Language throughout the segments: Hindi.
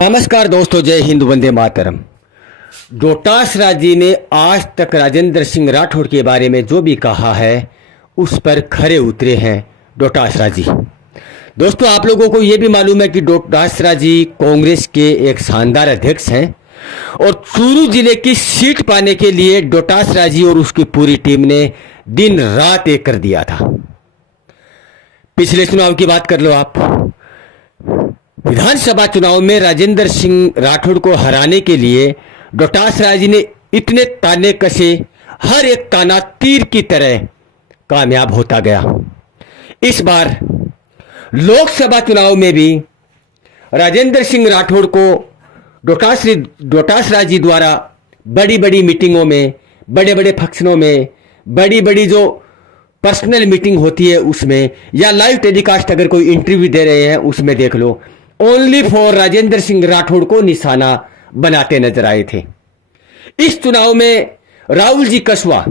नमस्कार दोस्तों, जय हिंद, वंदे मातरम। डोटासरा जी ने आज तक राजेंद्र सिंह राठौड़ के बारे में जो भी कहा है उस पर खरे उतरे हैं डोटासरा जी। दोस्तों, आप लोगों को यह भी मालूम है कि डोटासरा जी कांग्रेस के एक शानदार अध्यक्ष हैं और चूरू जिले की सीट पाने के लिए डोटासरा जी और उसकी पूरी टीम ने दिन रात एक कर दिया था। पिछले चुनाव की बात कर लो आप। विधानसभा चुनाव में राजेंद्र सिंह राठौड़ को हराने के लिए डोटासरा जी ने इतने ताने कसे, हर एक ताना तीर की तरह कामयाब होता गया। इस बार लोकसभा चुनाव में भी राजेंद्र सिंह राठौड़ को डोटासरा जी द्वारा बड़ी बड़ी मीटिंगों में, बड़े बड़े फंक्शनों में, बड़ी बड़ी जो पर्सनल मीटिंग होती है उसमें, या लाइव टेलीकास्ट अगर कोई इंटरव्यू दे रहे हैं उसमें देख लो, ओनली फॉर राजेंद्र सिंह राठौड़ को निशाना बनाते नजर आए थे। इस चुनाव में राहुल जी कस्वा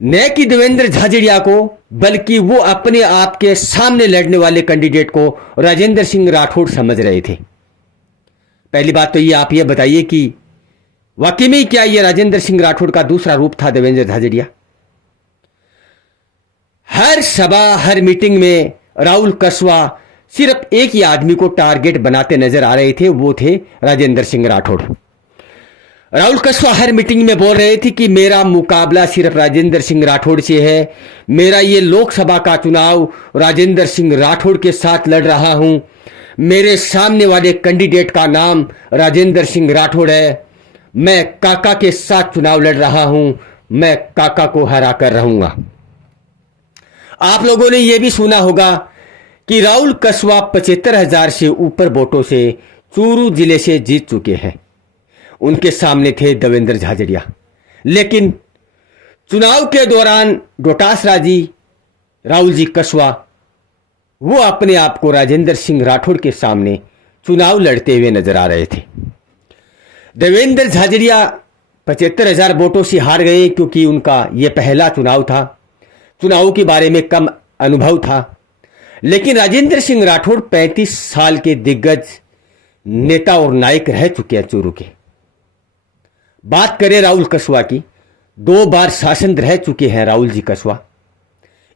न कि देवेंद्र झाझड़िया को, बल्कि वो अपने आप के सामने लड़ने वाले कैंडिडेट को राजेंद्र सिंह राठौड़ समझ रहे थे। पहली बात तो ये, आप ये बताइए कि वाकई में क्या ये राजेंद्र सिंह राठौड़ का दूसरा रूप था देवेंद्र झाझड़िया? हर सभा, हर मीटिंग में राहुल कस्वा सिर्फ एक ही आदमी को टारगेट बनाते नजर आ रहे थे, वो थे राजेंद्र सिंह राठौड़। राहुल कस्वा हर मीटिंग में बोल रहे थे कि मेरा मुकाबला सिर्फ राजेंद्र सिंह राठौड़ से है, मेरा ये लोकसभा का चुनाव राजेंद्र सिंह राठौड़ के साथ लड़ रहा हूं, मेरे सामने वाले कैंडिडेट का नाम राजेंद्र सिंह राठौड़ है, मैं काका के साथ चुनाव लड़ रहा हूं, मैं काका को हरा कर रहूंगा। आप लोगों ने यह भी सुना होगा कि राहुल कस्वा 75,000 से ऊपर वोटों से चूरू जिले से जीत चुके हैं। उनके सामने थे देवेंद्र झाझड़िया। लेकिन चुनाव के दौरान डोटासरा जी, राहुल जी कस्वा, वो अपने आप को राजेंद्र सिंह राठौड़ के सामने चुनाव लड़ते हुए नजर आ रहे थे। देवेंद्र झाझड़िया 75,000 वोटों से हार गए क्योंकि उनका यह पहला चुनाव था, चुनाव के बारे में कम अनुभव था। लेकिन राजेंद्र सिंह राठौड़ 35 साल के दिग्गज नेता और नायक रह चुके हैं चूरू के। बात करें राहुल कस्वा की, 2 बार शासन रह चुके हैं राहुल जी कस्वा।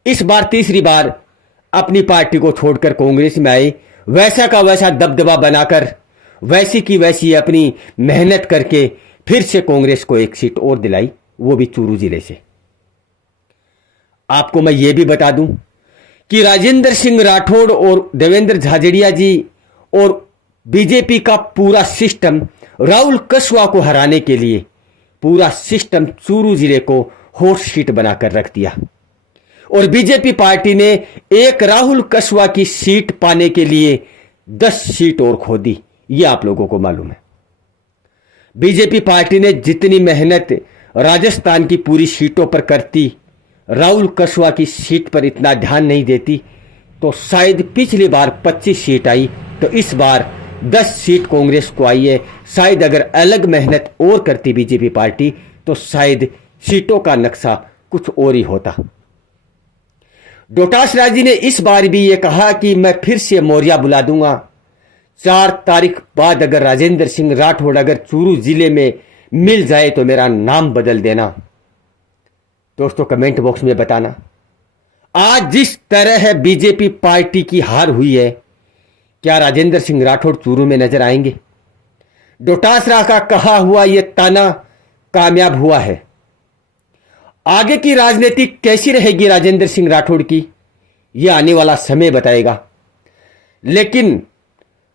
इस बार तीसरी बार अपनी पार्टी को छोड़कर कांग्रेस में आए, वैसा का वैसा दबदबा बनाकर, वैसी की वैसी अपनी मेहनत करके फिर से कांग्रेस को एक सीट और दिलाई, वो भी चूरू जिले से। आपको मैं ये भी बता दूं कि राजेंद्र सिंह राठौड़ और देवेंद्र झाझड़िया जी और बीजेपी का पूरा सिस्टम राहुल कस्वा को हराने के लिए, पूरा सिस्टम चूरू जिले को हॉट सीट बनाकर रख दिया। और बीजेपी पार्टी ने एक राहुल कस्वा की सीट पाने के लिए 10 सीट और खो दी, यह आप लोगों को मालूम है। बीजेपी पार्टी ने जितनी मेहनत राजस्थान की पूरी सीटों पर करती, राहुल कस्वा की सीट पर इतना ध्यान नहीं देती, तो शायद पिछली बार 25 सीट आई, तो इस बार 10 सीट कांग्रेस को आई है। शायद अगर अलग मेहनत और करती बीजेपी पार्टी तो शायद सीटों का नक्शा कुछ और ही होता। डोटासरा जी ने इस बार भी ये कहा कि मैं फिर से मौर्या बुला दूंगा, 4 तारीख बाद अगर राजेंद्र सिंह राठौड़ अगर चूरू जिले में मिल जाए तो मेरा नाम बदल देना। दोस्तों, कमेंट बॉक्स में बताना, आज जिस तरह बीजेपी पार्टी की हार हुई है, क्या राजेंद्र सिंह राठौड़ चूरू में नजर आएंगे? डोटासरा का कहा हुआ यह ताना कामयाब हुआ है। आगे की राजनीति कैसी रहेगी राजेंद्र सिंह राठौड़ की, यह आने वाला समय बताएगा। लेकिन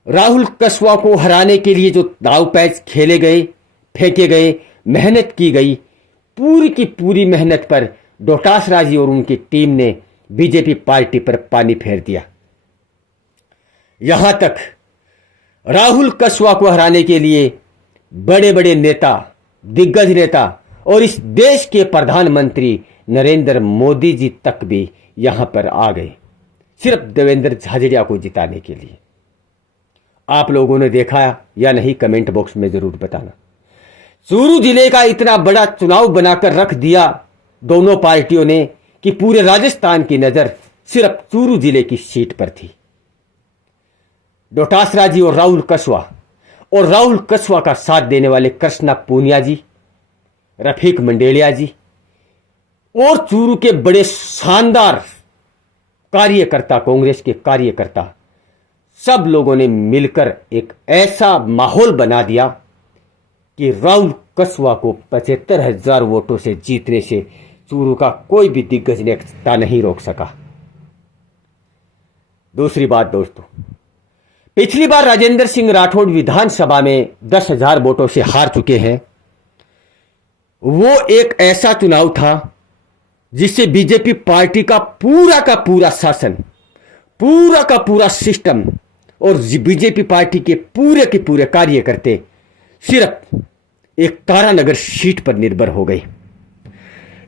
राहुल कस्वा को हराने के लिए जो दाव पैच खेले गए, फेंके गए, मेहनत की गई, पूरी की पूरी मेहनत पर डोटासरा जी और उनकी टीम ने बीजेपी पार्टी पर पानी फेर दिया। यहां तक राहुल कस्वा को हराने के लिए बड़े बड़े नेता, दिग्गज नेता और इस देश के प्रधानमंत्री नरेंद्र मोदी जी तक भी यहां पर आ गए, सिर्फ देवेंद्र झाझड़िया को जिताने के लिए। आप लोगों ने देखा या नहीं, कमेंट बॉक्स में जरूर बताना। चूरू जिले का इतना बड़ा चुनाव बनाकर रख दिया दोनों पार्टियों ने कि पूरे राजस्थान की नजर सिर्फ चूरू जिले की सीट पर थी। डोटासरा जी और राहुल कस्वा का साथ देने वाले कृष्णा पूनिया जी, रफीक मंडेलिया जी और चूरू के बड़े शानदार कार्यकर्ता, कांग्रेस के कार्यकर्ता, सब लोगों ने मिलकर एक ऐसा माहौल बना दिया कि राहुल कस्वा को 75,000 वोटों से जीतने से चूरू का कोई भी दिग्गज नेता नहीं रोक सका। दूसरी बात दोस्तों, पिछली बार राजेंद्र सिंह राठौड़ विधानसभा में 10,000 वोटों से हार चुके हैं। वो एक ऐसा चुनाव था जिससे बीजेपी पार्टी का पूरा शासन, पूरा का पूरा सिस्टम और बीजेपी पार्टी के पूरे कार्यकर्ते सिर्फ एक तारानगर सीट पर निर्भर हो गए।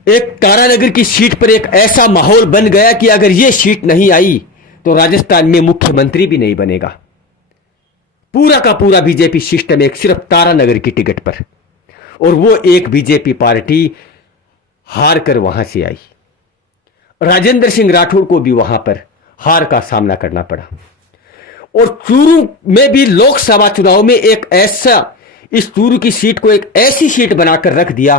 एक तारानगर की सीट पर एक ऐसा माहौल बन गया कि अगर यह सीट नहीं आई तो राजस्थान में मुख्यमंत्री भी नहीं बनेगा। पूरा का पूरा बीजेपी सिस्टम एक सिर्फ तारानगर की टिकट पर, और वो एक बीजेपी पार्टी हार कर वहां से आई। राजेंद्र सिंह राठौड़ को भी वहां पर हार का सामना करना पड़ा। और चूरू में भी लोकसभा चुनाव में एक ऐसा, इस चूरू की सीट को एक ऐसी सीट बनाकर रख दिया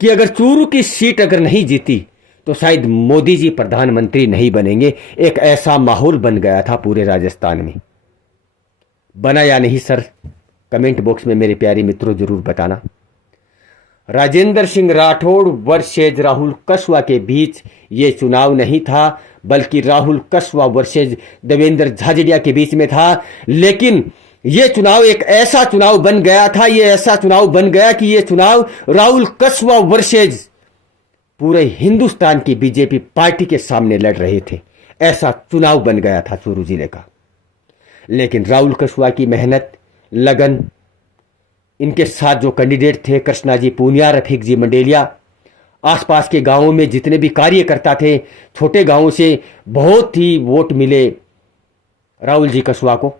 कि अगर चूरू की सीट अगर नहीं जीती तो शायद मोदी जी प्रधानमंत्री नहीं बनेंगे। एक ऐसा माहौल बन गया था पूरे राजस्थान में। बना या नहीं सर, कमेंट बॉक्स में मेरे प्यारे मित्रों जरूर बताना। राजेंद्र सिंह राठौड़ वर्सेज राहुल कस्वा के बीच ये चुनाव नहीं था, बल्कि राहुल कस्वा वर्सेज देवेंद्र झाझड़िया के बीच में था। लेकिन ये चुनाव एक ऐसा चुनाव बन गया था, ये ऐसा चुनाव बन गया कि ये चुनाव राहुल कस्वा वर्सेज पूरे हिंदुस्तान की बीजेपी पार्टी के सामने लड़ रहे थे। ऐसा चुनाव बन गया था चूरू जिले का। लेकिन राहुल कस्वा की मेहनत, लगन, इनके साथ जो कैंडिडेट थे कृष्णा जी पूनिया, रफीक जी मंडेलिया, आसपास के गांवों में जितने भी कार्यकर्ता थे, छोटे गांवों से बहुत ही वोट मिले राहुल जी कस्वा को।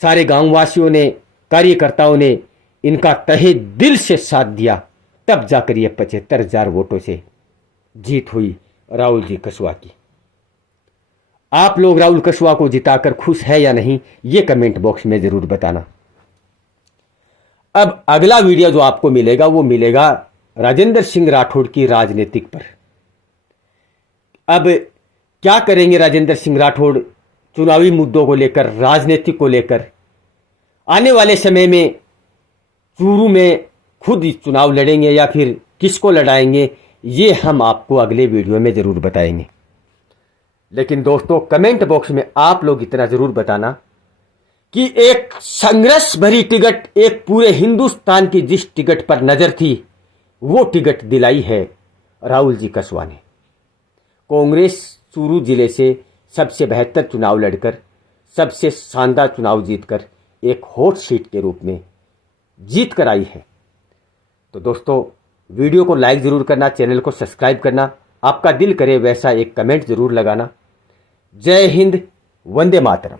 सारे गांववासियों ने, कार्यकर्ताओं ने इनका तहे दिल से साथ दिया, तब जाकर ये 75,000 वोटों से जीत हुई राहुल जी कस्वा की। आप लोग राहुल कस्वा को जिताकर खुश है या नहीं, ये कमेंट बॉक्स में जरूर बताना। अब अगला वीडियो जो आपको मिलेगा वो मिलेगा राजेंद्र सिंह राठौड़ की राजनीतिक पर। अब क्या करेंगे राजेंद्र सिंह राठौड़ चुनावी मुद्दों को लेकर, राजनीतिक को लेकर? आने वाले समय में चूरू में खुद चुनाव लड़ेंगे या फिर किसको लड़ाएंगे, ये हम आपको अगले वीडियो में जरूर बताएंगे। लेकिन दोस्तों, कमेंट बॉक्स में आप लोग इतना जरूर बताना कि एक संघर्ष भरी टिकट, एक पूरे हिंदुस्तान की जिस टिकट पर नजर थी, वो टिकट दिलाई है राहुल जी कस्वा ने। कांग्रेस चूरू जिले से सबसे बेहतर चुनाव लड़कर, सबसे शानदार चुनाव जीतकर एक हॉट सीट के रूप में जीत कर आई है। तो दोस्तों, वीडियो को लाइक जरूर करना, चैनल को सब्सक्राइब करना, आपका दिल करे वैसा एक कमेंट जरूर लगाना। जय हिंद, वंदे मातरम।